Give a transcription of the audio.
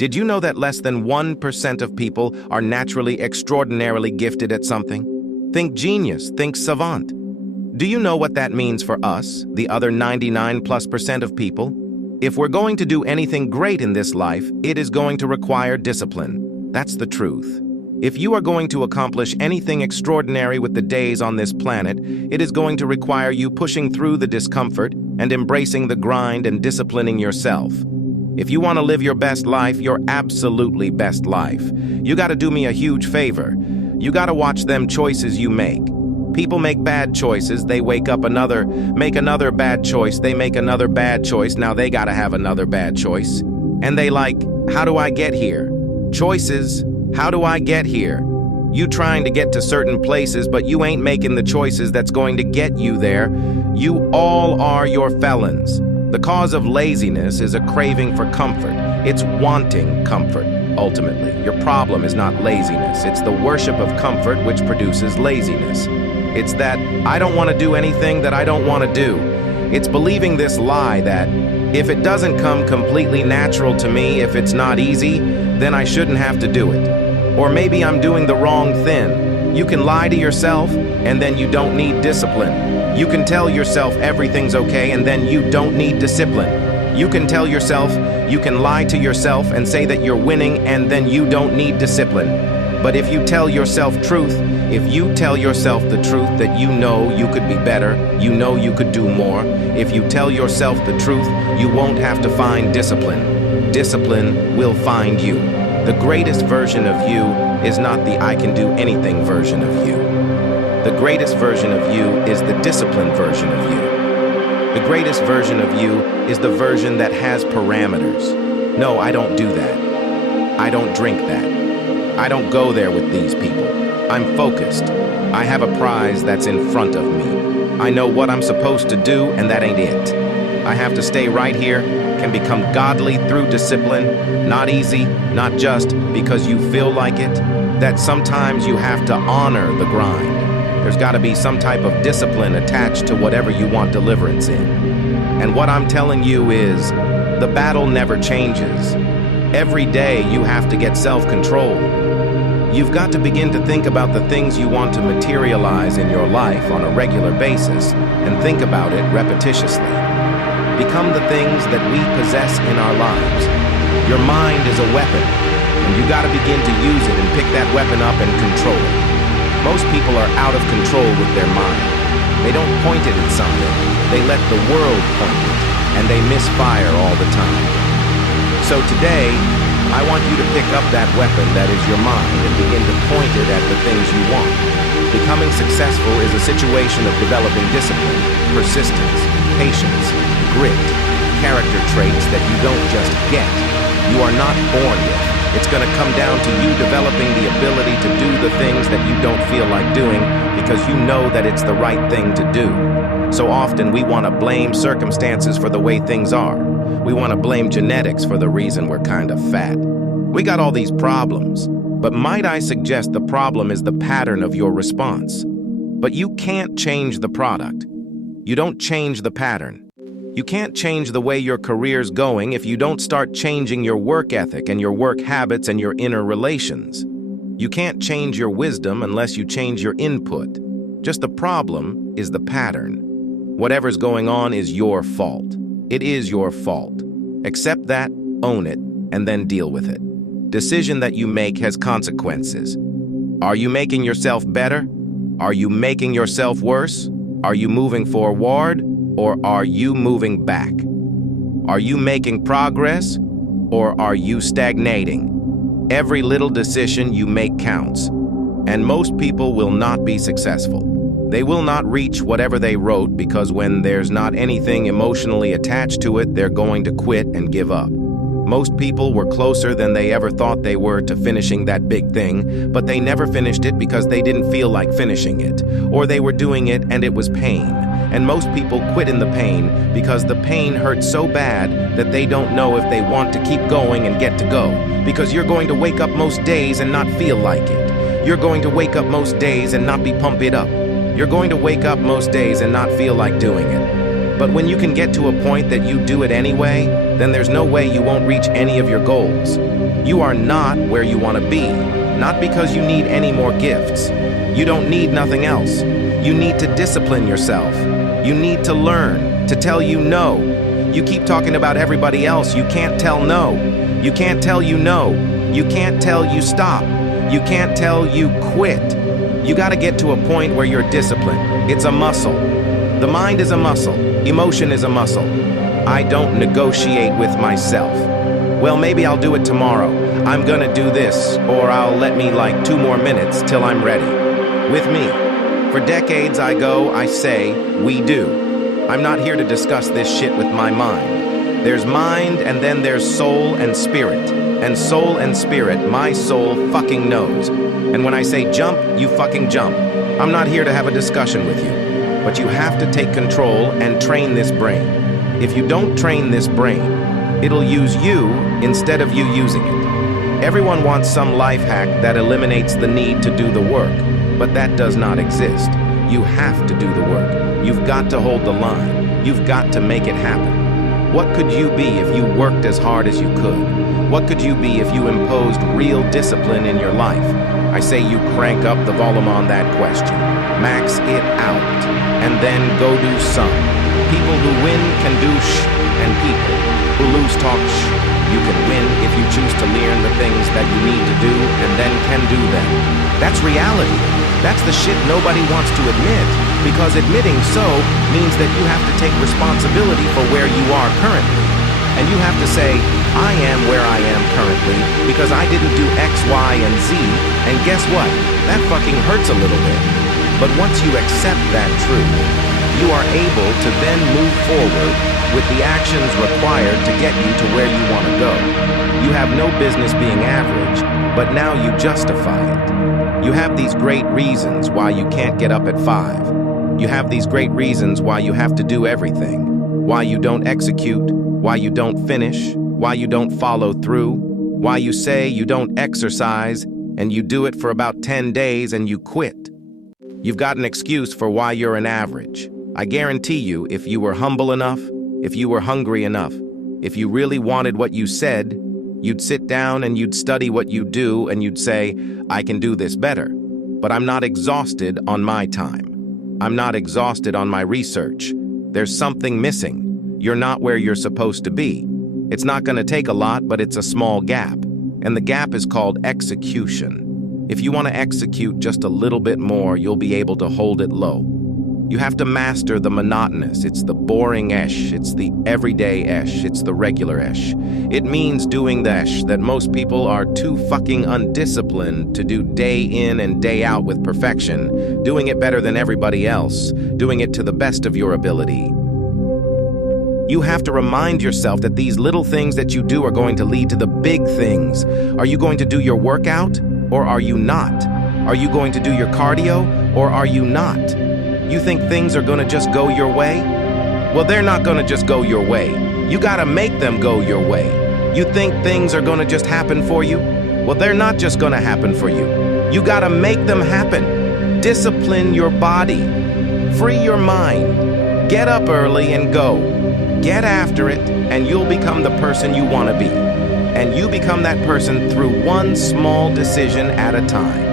Did you know that less than 1% of people are naturally extraordinarily gifted at something? Think genius, think savant. Do you know what that means for us, the other 99+% of people? If we're going to do anything great in this life, it is going to require discipline. That's the truth. If you are going to accomplish anything extraordinary with the days on this planet, it is going to require you pushing through the discomfort and embracing the grind and disciplining yourself. If you want to live your best life, your absolutely best life, you got to do me a huge favor. You got to watch them choices you make. People make bad choices, they make another bad choice, they make another bad choice, now they got to have another bad choice. And they like, how do I get here? Choices, how do I get here? You trying to get to certain places, but you ain't making the choices that's going to get you there. You all are your felons. The cause of laziness is a craving for comfort. It's wanting comfort, ultimately. Your problem is not laziness. It's the worship of comfort which produces laziness. It's that I don't want to do anything that I don't want to do. It's believing this lie that if it doesn't come completely natural to me, if it's not easy, then I shouldn't have to do it. Or maybe I'm doing the wrong thing. You can lie to yourself, and then you don't need discipline. You can tell yourself everything's okay, and then you don't need discipline. You can tell yourself, you can lie to yourself and say that you're winning, and then you don't need discipline. But if you tell yourself truth, if you tell yourself the truth that you know you could be better, you know you could do more, if you tell yourself the truth, you won't have to find discipline. Discipline will find you. The greatest version of you is not the I can do anything version of you. The greatest version of you is the disciplined version of you. The greatest version of you is the version that has parameters. No, I don't do that. I don't drink that. I don't go there with these people. I'm focused. I have a prize that's in front of me. I know what I'm supposed to do, and that ain't it. I have to stay right here, can become godly through discipline, not easy, not just because you feel like it, that sometimes you have to honor the grind. There's got to be some type of discipline attached to whatever you want deliverance in. And what I'm telling you is, the battle never changes. Every day you have to get self-control. You've got to begin to think about the things you want to materialize in your life on a regular basis, and think about it repetitiously. Become the things that we possess in our lives. Your mind is a weapon, and you got to begin to use it and pick that weapon up and control it. Most people are out of control with their mind. They don't point it at something. They let the world point it, and they misfire all the time. So today, I want you to pick up that weapon that is your mind and begin to point it at the things you want. Becoming successful is a situation of developing discipline, persistence, patience, grit, character traits that you don't just get. You are not born with. It's going to come down to you developing the ability to do the things that you don't feel like doing because you know that it's the right thing to do. So often we want to blame circumstances for the way things are. We want to blame genetics for the reason we're kind of fat. We got all these problems, but might I suggest the problem is the pattern of your response? But you can't change the product. You don't change the pattern. You can't change the way your career's going if you don't start changing your work ethic and your work habits and your inner relations. You can't change your wisdom unless you change your input. Just the problem is the pattern. Whatever's going on is your fault. It is your fault. Accept that, own it, and then deal with it. Decision that you make has consequences. Are you making yourself better? Are you making yourself worse? Are you moving forward? Or are you moving back? Are you making progress, or are you stagnating? Every little decision you make counts, and most people will not be successful. They will not reach whatever they wrote because when there's not anything emotionally attached to it, they're going to quit and give up. Most people were closer than they ever thought they were to finishing that big thing, but they never finished it because they didn't feel like finishing it, or they were doing it and it was pain. And most people quit in the pain because the pain hurts so bad that they don't know if they want to keep going and get to go. Because you're going to wake up most days and not feel like it. You're going to wake up most days and not be pumped up. You're going to wake up most days and not feel like doing it. But when you can get to a point that you do it anyway, then there's no way you won't reach any of your goals. You are not where you want to be, not because you need any more gifts. You don't need nothing else. You need to discipline yourself. You need to learn to tell you no. You keep talking about everybody else. You can't tell no. You can't tell you no. You can't tell you stop. You can't tell you quit. You got to get to a point where you're disciplined. It's a muscle. The mind is a muscle. Emotion is a muscle. I don't negotiate with myself. Well, maybe I'll do it tomorrow. I'm gonna do this, or I'll let me like 2 more minutes till I'm ready. With me. For decades I say, we do. I'm not here to discuss this shit with my mind. There's mind and then there's soul and spirit. And soul and spirit, my soul fucking knows. And when I say jump, you fucking jump. I'm not here to have a discussion with you. But you have to take control and train this brain. If you don't train this brain, it'll use you instead of you using it. Everyone wants some life hack that eliminates the need to do the work, but that does not exist. You have to do the work. You've got to hold the line. You've got to make it happen. What could you be if you worked as hard as you could? What could you be if you imposed real discipline in your life? I say you crank up the volume on that question. Max it out, and then go do some. People who win can do and people who lose talk You can win if you choose to learn the things that you need to do and then can do them. That's reality. That's the shit nobody wants to admit, because admitting so means that you have to take responsibility for where you are currently. And you have to say, I am where I am currently because I didn't do X, Y, and Z, and guess what? That fucking hurts a little bit. But once you accept that truth, you are able to then move forward with the actions required to get you to where you want to go. You have no business being average, but now you justify it. You have these great reasons why you can't get up at 5. You have these great reasons why you have to do everything, why you don't execute, why you don't finish, why you don't follow through, why you say you don't exercise, and you do it for about 10 days and you quit. You've got an excuse for why you're an average. I guarantee you, if you were humble enough, if you were hungry enough, if you really wanted what you said, you'd sit down and you'd study what you do and you'd say, I can do this better. But I'm not exhausted on my time. I'm not exhausted on my research. There's something missing. You're not where you're supposed to be. It's not going to take a lot, but it's a small gap. And the gap is called execution. If you want to execute just a little bit more, you'll be able to hold it low. You have to master the monotonous. It's the boring esh. It's the everyday esh. It's the regular esh. It means doing the esh that most people are too fucking undisciplined to do day in and day out with perfection, doing it better than everybody else, doing it to the best of your ability. You have to remind yourself that these little things that you do are going to lead to the big things. Are you going to do your workout, or are you not? Are you going to do your cardio, or are you not? You think things are gonna just go your way? Well, they're not gonna just go your way. You gotta make them go your way. You think things are gonna just happen for you? Well, they're not just gonna happen for you. You gotta make them happen. Discipline your body. Free your mind. Get up early and go. Get after it, and you'll become the person you wanna be. And you become that person through one small decision at a time.